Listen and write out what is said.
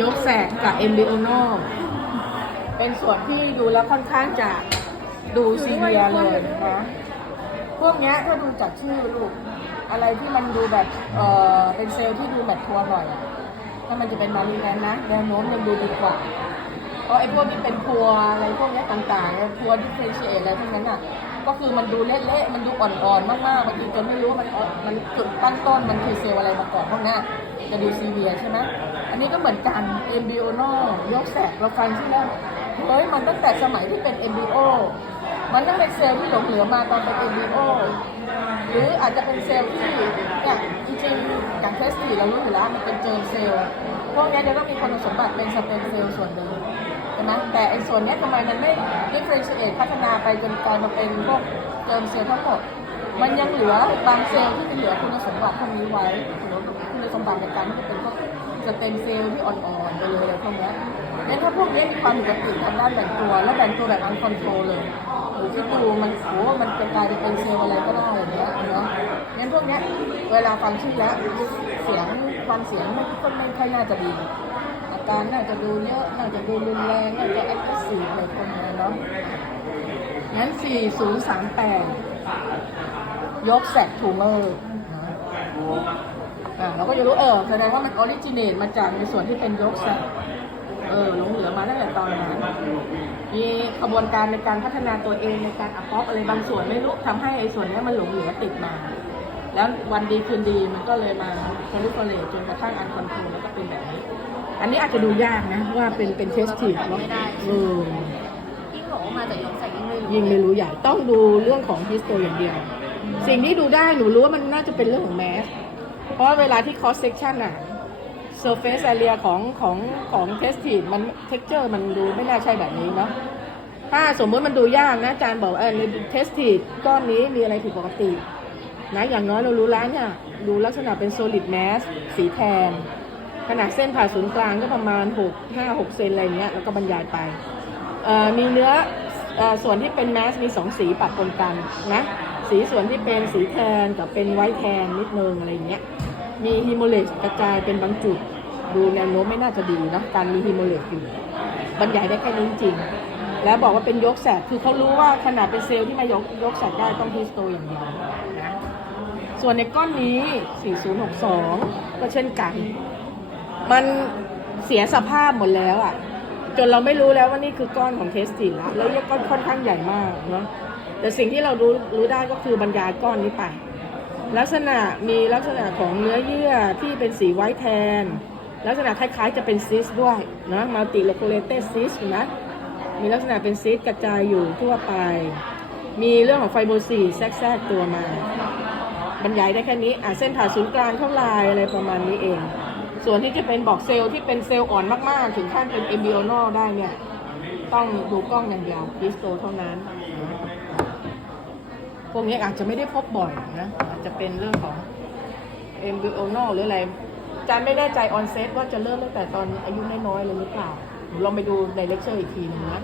ยกแสกกับเอมบิโอโนเป็นส่วนที่ดูแล้วค่อนข้างจะดูซีเรียเลยนะพวกเนี้ยถ้าดูจากชื่อลูก อะไรที่มันดูแบบเออเป็นเซลล์ที่ดูแบบทัวร์หน่อยอะถ้ามันจะเป็นมารีแลนนะแนวโน้มยังดูดีกว่า เพราะไอ้พวกที่เป็นทัวร์อะไรพวกนี้ต่างๆทัวร์ดิเฟรนเชียอะไรพวกนั้นอะ ก็คือมันดูเละๆมันดูอ่อนๆมากๆบางทีจนไม่รู้ว่ามันมันจุดตั้งต้นมันคือเซลล์อะไรมาก่อนพวกนี้จะดูซีเวียใช่ไหมอันนี้ก็เหมือนกันเอมบิโอนยกแสกเราฟังที่แล้วเฮ้ยมันตั้งแต่สมัยที่เป็นเอมบิโอมันต้องเป็นเซลล์ที่หลงเหลือมาตอนเป็นเอมบิโอหรืออาจจะเป็นเซลล์ที่เนี่ยจริงๆอย่างเทสตีเรารู้อยู่แล้วมันเป็นเจิมเซลล์พวกนี้เดี๋ยวต้องมีคุณสมบัติเป็นสเต็มเซลล์ส่วนหนึ่ง ใช่ไหมแต่ไอ้ส่วนนี้ทำไมมันไม่ differentiate พัฒนาไปจนกลายมาเป็นพวกเจิมเซลล์ทั้งหมด มันยังเหลือบางเซลล์ที่เหลือคุณสมบัติพวกนี้ไว้คุณสมบัติในการที่จะเป็นพวกสเต็มเซลล์ที่อ่อนๆไปเลยอะไรพวกเนี้ยงั้นถ้าพวกนี้มีความผิดปกติทางด้านแบ่งตัว แล้วแบ่งตัวแบบอันคอนโทรลเลยหรือที่ดูมันโอ้มันจะกลายเป็นเซลล์อะไรก็ได้อย่างเงี้ยเนาะงั้นพวกเนี้ยเวลาฟังชื่อแล้วเสียงความเสียงมันก็ไม่ค่อยน่าจะดี การน่าจะดูเยอะ น่าจะดูรุนแรง น่าจะแอคทีฟอะไรพวกนี้เนาะ งั้น 4038 ยกแสกทูเมอร์อ่าเราก็จะรู้เออแสดงว่ามันออริจินเนตมาจากในส่วนที่เป็นยกแสกเออหลงเหลือมาตั้งแต่ตอนนั้น มีขบวนการในการพัฒนาตัวเองในการอัพอปอะไรบางส่วนไม่รู้ทำให้ไอ้ส่วนนี้มันหลงเหลือติดมา แล้ววันดีคืนดีมันก็เลยมาคอลิฟอร์เรจนกระทั่งอันคอนโทรลแล้วก็เป็นแบบนี้ อันนี้อาจจะดูยากนะว่าเป็นเป็นเทสทีฟเนาะเออยิ่งบอกว่ามาจากยกใส่ยิ่งไม่รู้ยิ่งไม่รู้ใหญ่ต้องดูเรื่องของฮิสโตอย่างเดียว สิ่งที่ดูได้หนูรู้ว่ามันน่าจะเป็นเรื่องของแมสเพราะเวลาที่ cross section อะ surface area ของของของ tested มัน texture มันดูไม่น่าใช่แบบนี้เนาะถ้าสมมติมันดูยากนะอาจารย์บอกเออใน tested ก้อนนี้มีอะไรผิดปกติ นะอย่างน้อยเรารู้แล้วเนี่ยดูลักษณะเป็น solid mass สีแทน ขนาดเส้นผ่าศูนย์กลางก็ประมาณ 6 5 6 เซนอะไรเงี้ยแล้วก็บรรยายไป มีเนื้ออส่วนที่เป็นแมสมี 2 สีปะปนกันนะสีส่วนที่เป็นสีแทนกับเป็นไวท์แทนนิดนึงอะไรเงี้ยมีฮิโมเลสกระจายเป็นบางจุด ดูแนวโน้มไม่น่าจะดีนะการมีฮิโมเลสอยู่บรรยายได้แค่นี้จริงแล้วบอกว่าเป็นยกแสกคือเขารู้ว่าขนาดเป็นเซลล์ที่มายกยกแสกได้ต้องฮิสโตอย่างเดียวน ส่วนในก้อนนี้ 4062 ก็เช่นกัน มันเสียสภาพหมดแล้วอะ่ะ จนเราไม่รู้แล้วว่านี่คือก้อนของเทสติแล้วแล้วยก้อนค่อนข้างใหญ่มากเนาะแต่สิ่งที่เรารู้รู้ได้ก็คือบรรยายก้อนนี้ไป ลักษณะมีลักษณะของเนื้อเยื่อที่เป็นสีไวท์แทน ลักษณะคล้ายๆจะเป็นซิสด้วยนะมัลติโลโคเลเตซิสนะมีลักษณะเป็นซิสกระจายอยู่ทั่วไป มีเรื่องของไฟโบซีแทรกตัวมา บรรยายได้แค่นี้อะเส้นผ่าศูนย์กลางเท่าไรอะไรประมาณนี้เอง ส่วนที่จะเป็นบอกเซลล์ที่เป็นเซลล์อ่อนมากๆ ถึงขั้นเป็นเอมบิโอนอลได้เนี่ย ต้องดูกล้องอย่างเดียวดิสโตเท่านั้น พวกนี้อาจจะไม่ได้พบบ่อยนะ อาจจะเป็นเรื่องของเอมบิโอนอลหรืออะไรอาจารย์ไม่แน่ใจออนเซตว่าจะเริ่มตั้งแต่ตอนอายุน้อยๆเลยหรือเปล่าหนูลองไปดูในเลคเชอร์อีกทีนึงนะ